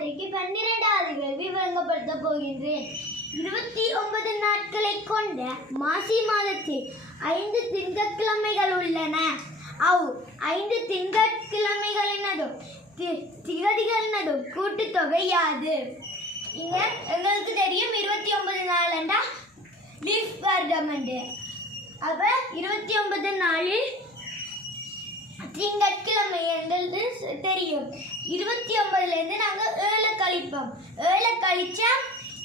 இன்றைக்கு 12வது கேள்வி வழங்கப்படுத்த போகின்றேன். 29 நாட்களை கொண்ட மாசி மாதத்தில் 5 திங்கட்கிழமைகள் உள்ளன. 5 திங்கட்கிழமைகளினதும் திகதிகளினதும் கூட்டுத்தொகை யாது? இங்க எங்களுக்கு தெரியும் 29 நாள் என்றா லீப் வருடம் என்று. அப்ப 29 நாளில் திங்கட்கிழமை என்றது தெரியும். 29லேருந்து நாங்கள் 7 கழிப்போம். 7 கழிச்சா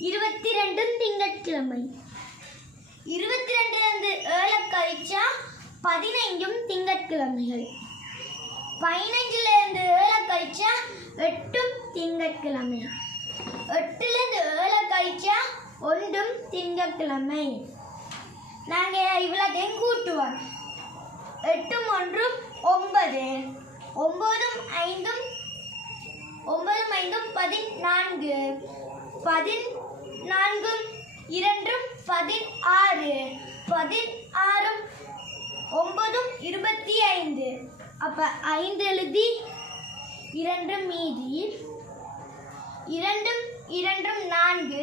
22 திங்கட்கிழமை. 22லேருந்து 7 கழிச்சா 15 திங்கட்கிழமைகள். 15லேருந்து 7 கழிச்சா 8 திங்கட்கிழமை. 8லேருந்து 7 கழிச்சா 1 திங்கட்கிழமை. நாங்கள் இவ்வளோத்தையும் கூட்டுவோம். 8 1 9, 9 5 14, 14 2 16, 16 9 25. அப்ப 5 எழுதி 2 மீதி 2 2 4,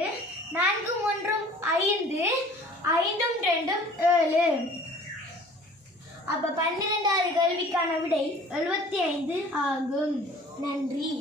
4 1 5, 5 2 7. அப்ப 12வது கேள்விக்கான விடை 75 ஆகும். நன்றி.